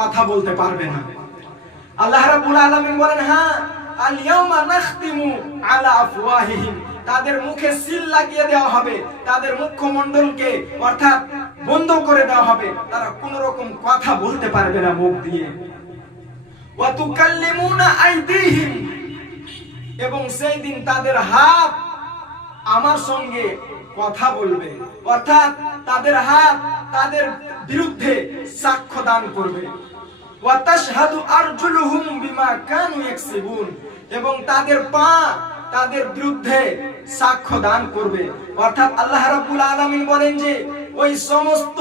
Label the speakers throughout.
Speaker 1: কথা বলতে পারবে না। আল্লাহ রাব্বুল আলামিন বলেন হ্যাঁ আল ইয়াউমা নাখতিমু আলা আফওয়াহিহিম। তাদের মুখে সিল লাগিয়ে দেওয়া হবে। তাদের মুখমণ্ডলকে অর্থাৎ বন্ধ করে দেওয়া হবে। তারা কোন রকম কথা বলতে পারবে না মুখ দিয়ে। ওয়া তুকাল্লিমুনা আইদিহিম। এবং সেই দিন তাদের হাত আমার সঙ্গে কথা বলবে। অর্থাৎ তাদের হাত তাদের বিরুদ্ধে সাক্ষ্য দান করবে। এবং তাদের পা তাদের বিরুদ্ধে সাক্ষ্য দান করবে। অর্থাৎ আল্লাহ রাব্বুল আলামিন বলেন যে, ওই সমস্ত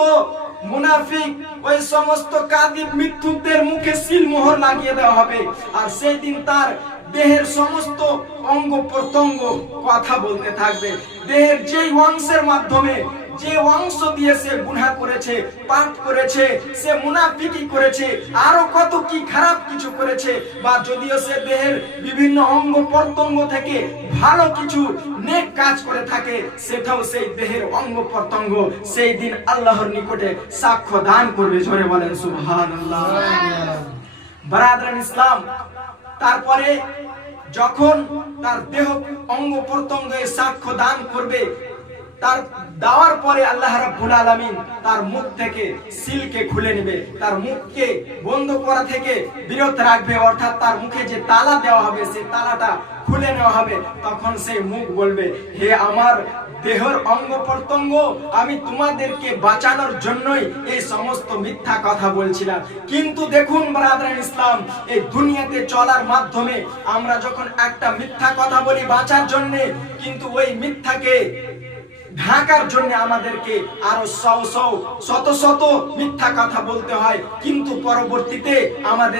Speaker 1: মুনাফিক, ওই সমস্ত কাদিব মিথ্যুকদের মুখে সিল মোহর লাগিয়ে দেওয়া হবে। আর সেই দিন তার দেহের সমস্ত অঙ্গ প্রত্যঙ্গ কথা বলতে থাকবে। দেহের যেই অংশের মাধ্যমে যে অংশ দিয়ে সে গুনাহ করেছে, পাপ করেছে, সে মুনাফিকি করেছে, আরও কত কি খারাপ কিছু করেছে, বা যদিও সে দেহের বিভিন্ন অঙ্গ প্রত্যঙ্গ থেকে ভালো কিছু নেক কাজ করে থাকে, সেটাও সেই দেহের অঙ্গ প্রত্যঙ্গ সেই দিন আল্লাহর নিকটে সাক্ষ্য দান করবে, জোরে বলেন সুবহানাল্লাহ। বারাদারান ইসলাম, তারপরে যখন তার দেহ অঙ্গ প্রত্যঙ্গে সাক্ষ্য দান করবে তার দেওয়ার পরে আল্লাহ রাব্বুল আলামিন তার মুখ থেকে সিলকে খুলে নেবে। তার মুখকে বন্ধ করা থেকে বিরত রাখবে। অর্থাৎ তার মুখে যে তালা দেওয়া হবে, সেই তালাটা খুলে নেওয়া হবে। তখন সেই মুখ বলবে, হে আমার দেহর অঙ্গ প্রত্যঙ্গ, আমি তোমাদেরকে বাঁচানোর জন্যই এই সমস্ত মিথ্যা কথা বলছিলাম। কিন্তু দেখুন ব্রাদার ইসলাম, এই দুনিয়াতে চলার মাধ্যমে আমরা যখন একটা মিথ্যা কথা বলি বাঁচার জন্য, কিন্তু ওই মিথ্যাকে ঢাকার জন্য আমাদেরকে আরও শত শত মিথ্যা কথা বলতে হয় কিন্তু পরবর্তীতে আমাদের